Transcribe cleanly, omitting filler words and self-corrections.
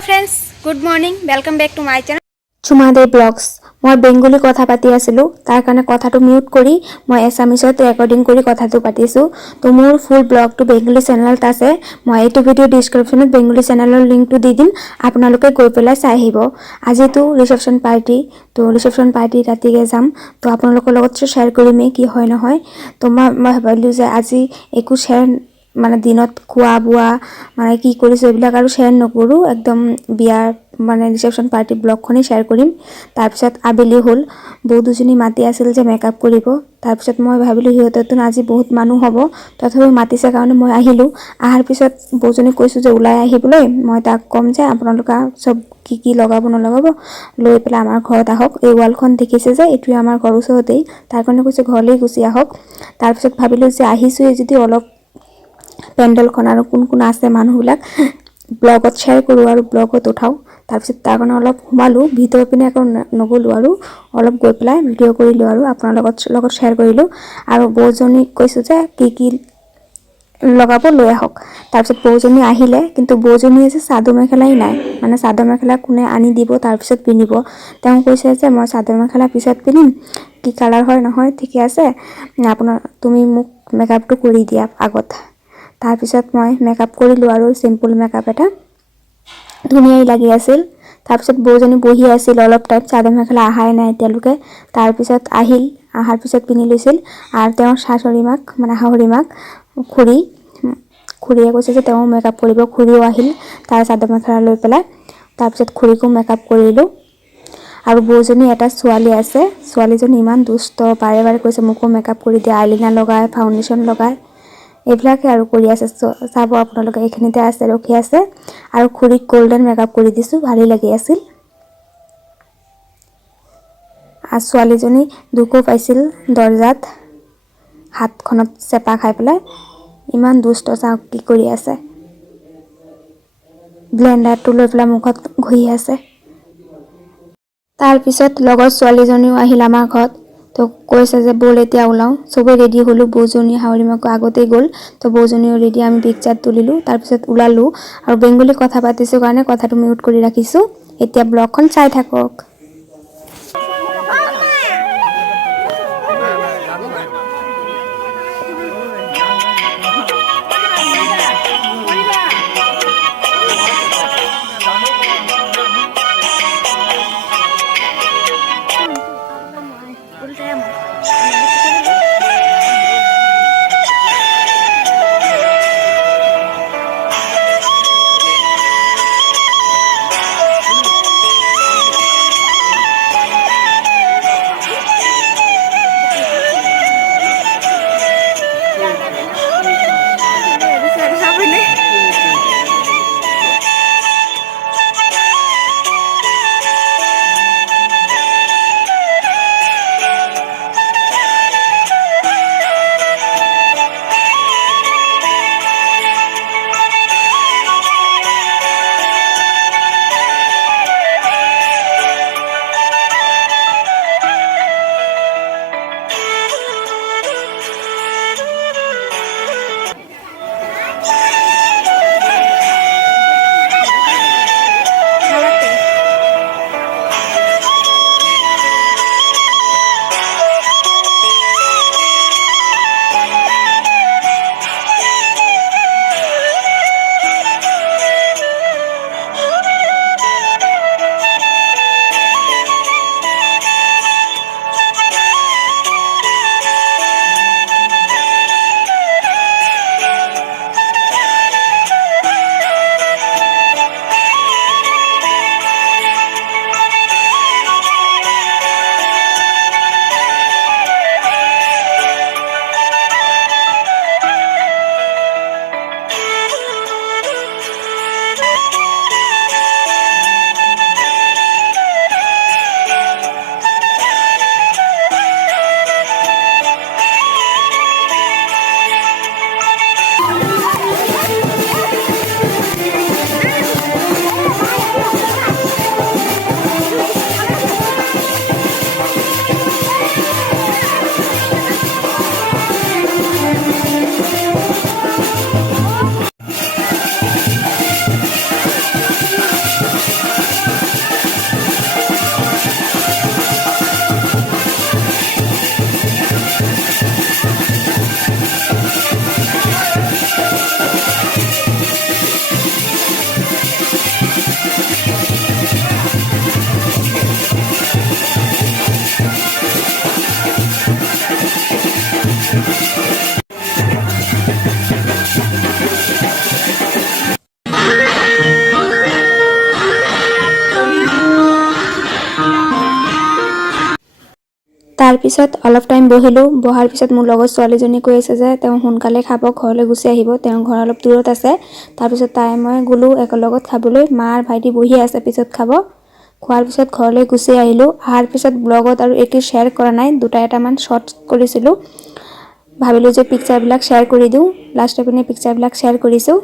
friends, good morning. Welcome back to my channel. jhumadey blogs. মই বেঙ্গলী কথা পাতি আছিলোঁ, তাৰ কাৰণে কথাটো মিউট কৰি মই এছামিছত ৰেকৰ্ডিং কৰি কথাটো পাতিছোঁ। তো মোৰ ফুল ব্লগটো বেঙ্গলী চেনেলত আছে। মই এইটো ভিডিঅ' ডিছক্ৰিপশ্যনত বেঙ্গলী চেনেলৰ লিংকটো দি দিম, আপোনালোকে গৈ পেলাই চাই আহিব। আজিতো ৰিচেপশ্যন পাৰ্টি, তো ৰিচেপশ্যন পাৰ্টি ৰাতিকৈ যাম। তো আপোনালোকৰ লগত শ্বেয়াৰ কৰিমেই কি হয় নহয়। তো মই ভাবিলোঁ যে আজি একো শ্বেয়াৰ মানে দিনত খোৱা বোৱা মানে কি কৰিছোঁ এইবিলাক আৰু শ্বেয়াৰ নকৰোঁ, একদম বিয়াৰ মানে ৰিচেপশ্যন পাৰ্টি ব্লগখনেই শ্বেয়াৰ কৰিম। তাৰপিছত আবেলি হ'ল, বৌ দুজনী মাতি আছিল যে মেকআপ কৰিব। তাৰপিছত মই ভাবিলোঁ সিহঁতৰতো আজি বহুত মানুহ হ'ব, তথাপিও মাতিছে কাৰণে মই আহিলোঁ। অহাৰ পিছত বৌজনীক কৈছোঁ যে ওলাই আহিবলৈ, মই তাক ক'ম যে আপোনালোকে চব কি লগাব নলগাব লৈ পেলাই আমাৰ ঘৰত আহক। এই ৱালখন দেখিছে যে এইটোৱে আমাৰ ঘৰৰ ওচৰতেই, তাৰ কাৰণে কৈছোঁ ঘৰলৈ গুচি আহক। তাৰপিছত ভাবিলোঁ যে আহিছোঁৱে যদি অলপ পেণ্ডেলখন আৰু কোন কোন আছে মানুহবিলাক ব্লগত শ্বেয়াৰ কৰোঁ আৰু ব্লগত উঠাওঁ। তাৰপিছত তাৰ কাৰণে অলপ সোমালোঁ, ভিতৰৰ পিনে আকৌ নগ'লোঁ আৰু অলপ গৈ পেলাই ভিডিঅ' কৰিলোঁ আৰু আপোনাৰ লগত শ্বেয়াৰ কৰিলোঁ। আৰু বৌজনীক কৈছোঁ যে কি লগাব লৈ আহক। তাৰপিছত বৌজনী আহিলে, কিন্তু বৌজনীয়ে যে চাদৰ মেখেলাই নাই, মানে চাদৰ মেখেলা কোনে আনি দিব তাৰপিছত পিন্ধিব। তেওঁ কৈছে যে মই চাদৰ মেখেলা পিছত পিন্ধিম, কি কালাৰ হয় নহয় ঠিকে আছে, তুমি মোক মেকআপটো কৰি দিয়া আগত। তাৰপিছত মই মেকআপ কৰিলোঁ আৰু চিম্পুল মেকআপ এটা ধুনীয়াই লাগি আছিল। তাৰপিছত বৌজনী বহি আছিল অলপ টাইম, চাদৰ মেখেলা অহাই নাই এতিয়ালৈকে। তাৰপিছত অহাৰ পিছত পিন্ধি লৈছিল। আৰু তেওঁৰ শাশুড়ীমাক মানে শাহুড়ীমাক খুৰীয়ে কৈছে যে তেওঁ মেকআপ কৰিব। খুৰীও আহিল তাৰ চাদৰ মেখেলা লৈ পেলাই। তাৰপিছত খুৰীকো মেকআপ কৰিলোঁ। আৰু বৌজনী এটা ছোৱালী আছে, ছোৱালীজনী ইমান দুষ্ট, বাৰে বাৰে কৈছে মোকো মেকআপ কৰি দিয়া, আইলিনা লগাই ফাউণ্ডেশ্যন লগাই এইবিলাকে আৰু কৰি আছে। চাব আপোনালোকে, এইখিনিতে আছে ৰখি আছে। আৰু খুৰীক গল্ডেন মেকআপ কৰি দিছোঁ, ভালেই লাগি আছিল। আৰু ছোৱালীজনী দুখো পাইছিল দৰ্জাত, হাতখনত চেপা খাই পেলাই, ইমান দুষ্ট। চাওক কি কৰি আছে, ব্লেণ্ডাৰটো লৈ পেলাই মুখত ঘঁহি আছে। তাৰপিছত লগৰ ছোৱালীজনীও আহিল আমাৰ ঘৰত, তো কৈছে যে ব'ল এতিয়া ওলাওঁ। চবেই ৰেডি হ'লোঁ, বৌজনী শাশুড়ীমাকো আগতেই গ'ল, তো বৌজনীও ৰেডি, আমি পিকচাৰ তুলিলোঁ। তাৰপিছত ওলালোঁ আৰু বেংগলী কথা পাতিছোঁ কাৰণে কথাটো মিউট কৰি ৰাখিছোঁ। এতিয়া ব্লগখন চাই থাকক। পিছত অলপ টাইম বহিলোঁ বহাৰ পিছত মোৰ লগত ছোৱালীজনী কৈ আছে যে তেওঁ সোনকালে খাব ঘৰলৈ গুচি আহিব তেওঁৰ ঘৰ অলপ দূৰত আছে তাৰপিছত তাই মই গ'লো একেলগত খাবলৈ মা আৰু ভাইটি বহি আছে পিছত খাব খোৱাৰ পিছত ঘৰলৈ গুচি আহিলোঁ আহাৰ পিছত ব্লগত আৰু একো শ্বেয়াৰ কৰা নাই দুটা এটামান শ্বৰ্টছ কৰিছিলোঁ ভাবিলোঁ যে পিকচাৰবিলাক শ্বেয়াৰ কৰি দিওঁ লাষ্টৰ পিনে পিকচাৰবিলাক শ্বেয়াৰ কৰিছোঁ